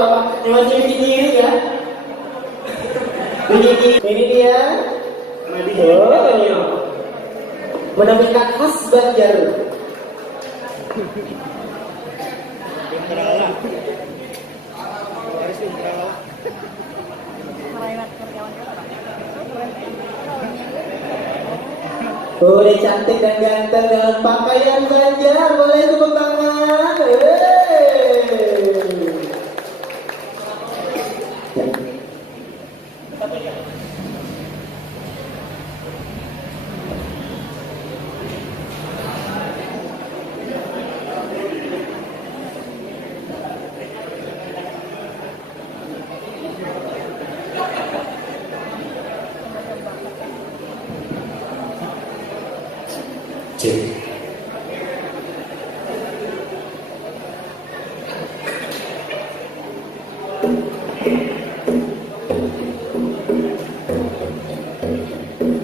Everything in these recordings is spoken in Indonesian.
apa-apa. Yang masih bikin diri ya. Ini dia. Oh. Menemukan khas Banjar. Boleh cantik dan ganteng dengan pakaian Banjar, boleh tepuk tangan.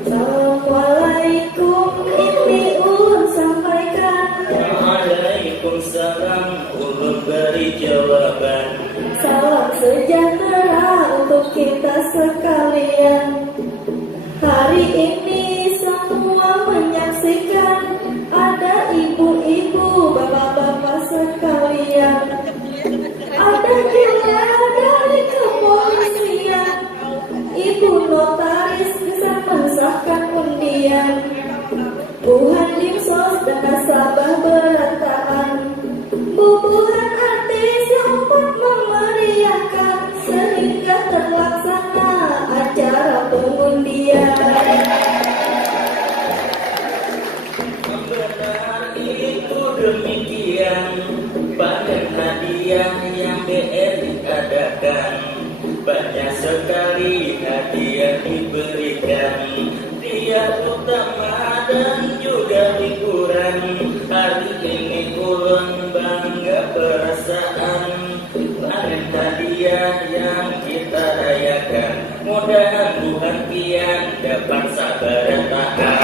Assalamualaikum, ini ulun sampaikan. Waalaikumsalam, ulun beri jawaban. Salam sejahtera untuk kita sekalian. Hari ini semua menyaksikan ada ibu-ibu, bapak-bapak sekalian. Ada juga dari kepolisian, ibu notaris bisa mensahkan undian. Buhan dinsos dan nasabah berantakan, bubuhan artis sempat memeriahkan sehingga terlaksana acara pengundian. Benar itu demikian, banyak hadiah yang BRI adakan. Banyak sekali hadiah diberikan, dia utama dan juga hiburan. Hari ini ulun bangga perasaan, banyak hadiah yang kita rayakan. Mudah-mudahan Tuhan pian dapat sabar dan tahan.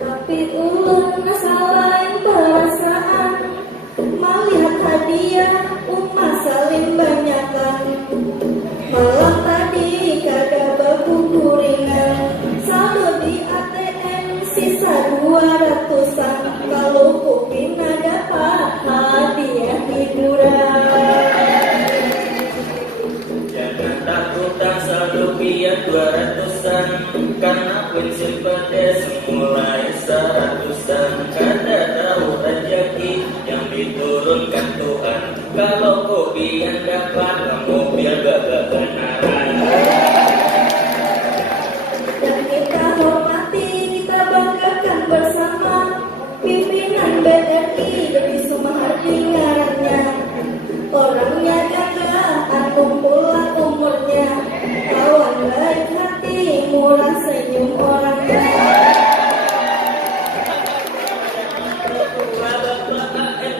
Tapi ulun salahin perasaan, melihat hadiah umat saling banyakan. Malam tadi kada berbuku ringan, saldo di ATM sisa 200-an. Kalau kupina dapat hadiah hiburan. Jangan takut tak saldo pian 200-an, karena prinsip pedes mulai 100-an. Kada tahu rezeki yang diturunkan Tuhan, kalau kopi yang dapat mobil gagah benaran. Dan kita hormati, kita banggakan bersama pimpinan BRI dari Sumahardi ngarannya. Orangnya gagah, agung pula umurnya, kawan baik hati, murah senyum orangnya.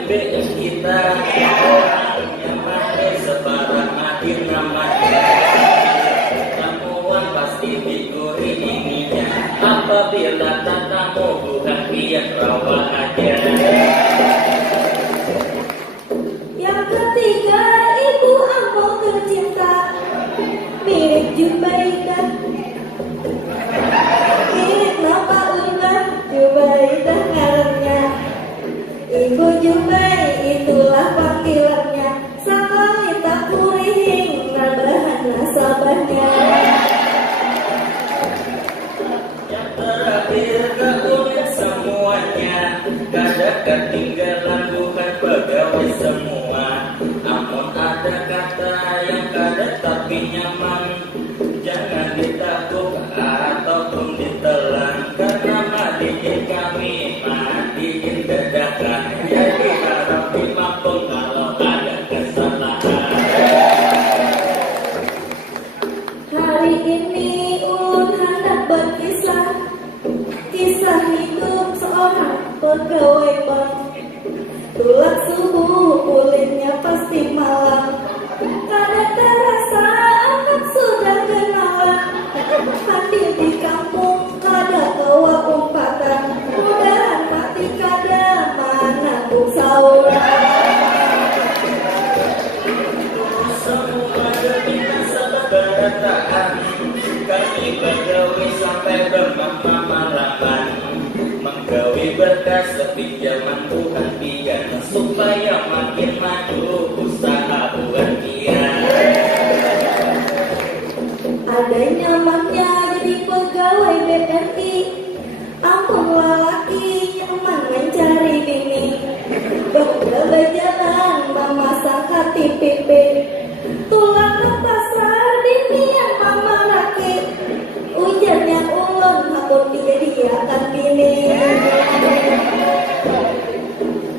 BS kita orang yang mati sebarang mati namanya. Tamuan pasti diguri ininya, apabila tak tamu bukan biar rawa aja. Yang ketiga, ibu ambo tercinta, mirip Jubaidah. Mirip napa ulah Jubaidah ngarannya. Ibu Jubai itulah panggilannya, sakali tak kurihing nambahan nasabahnya. Yang terakhir keunik semuanya, kada ketinggalan bukan pegawai semua. Namun ada kata yang kada tapi nyaman, jangan ditakut ataupun ditelan, karena madiin kami madiin dadakan. Jadi harap dimaklum kalau ada kesalahan. Hari ini ulun hendak berkisah, kisah hidup seorang pegawai bank. Tulak subuh kulitnya pasti malam, kada terasa anak sudah kenalan. Hadir di kampung kada kawa umpatan, mudahan mati kada mana bung sauran. supaya makin maju usaha buat dia. Ada nyamannya jadi pegawai BRI, ampun lelaki nyaman mencari bini. Berbagai jalan memasang KTP, tulang ke pasar dini yang mama rakit. Ujarnya ulun takut dijadikan bini.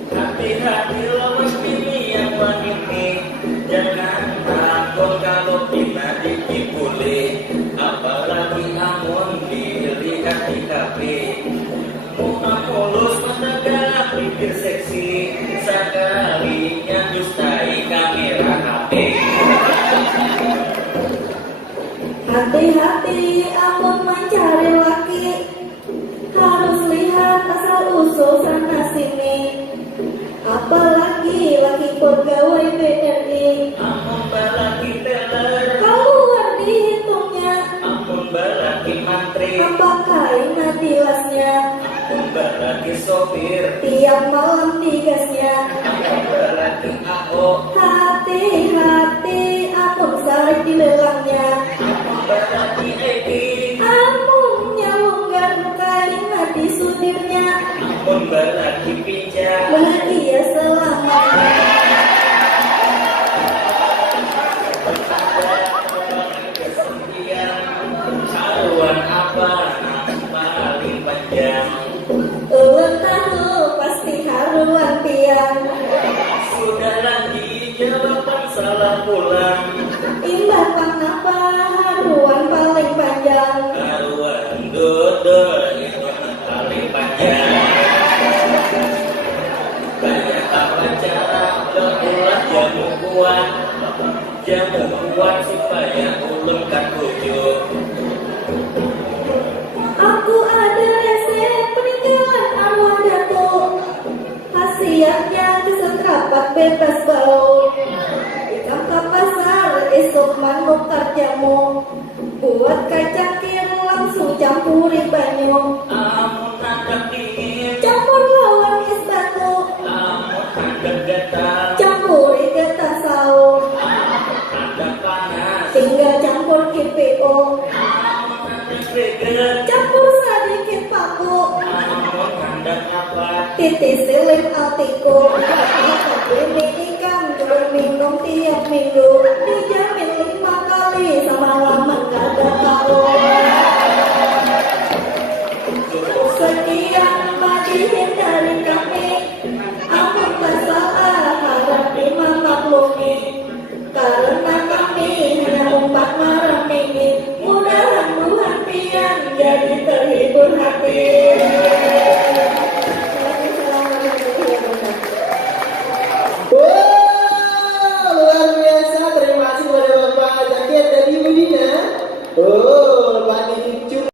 Hati-hati lawan bini yang wanita, jangan takut kalau bina dikipuli, apalagi amun dilihat di HP. Muka mulus, mata galak, bibir seksi, sekalinya dustai kamera HP. Hati-hati amun mencari laki, harus lihat asal usul sana sini. Apalagi laki pegawai BRI, Amun balaki teler, keluar dihitungnya. amun balaki mantri, Apakah inadilasnya, amun balaki sopir, tiap malam digasnya. amun balaki AO, Hati-hati amun sarik di lelangnya, amun balaki ID, amun nyalungkan kain di sudirnya. amun balaki pinjam. Bahagia selamanya. Haruan apa paling panjang? Ulun tahu pasti haruan piang. Sudah lagi jawaban salah pulang. Imbah pangapa haruan paling panjang. Haruan dodol itu paling panjang. Banyak apa cara berulah jamu kuat, jamu kuat supaya ulun kan tujuh. Aku ada resep peninggalan arwah datuk. Khasiatnya kesetrapat bebas bau. Ikan ke pasar esok menukar jamu. Buat kacang kir langsung campuri banyu. Amun ada dingin, Campur lawan es batu. amun ada gatal, Campuri getah saus. ada panas, Tinggal campur KPO. amun ada greget, Campur sedikit paku. amun ada apa, Titis silip altiko. Ini ikan berminum tiap minggu. Dijamin 5 kali semalam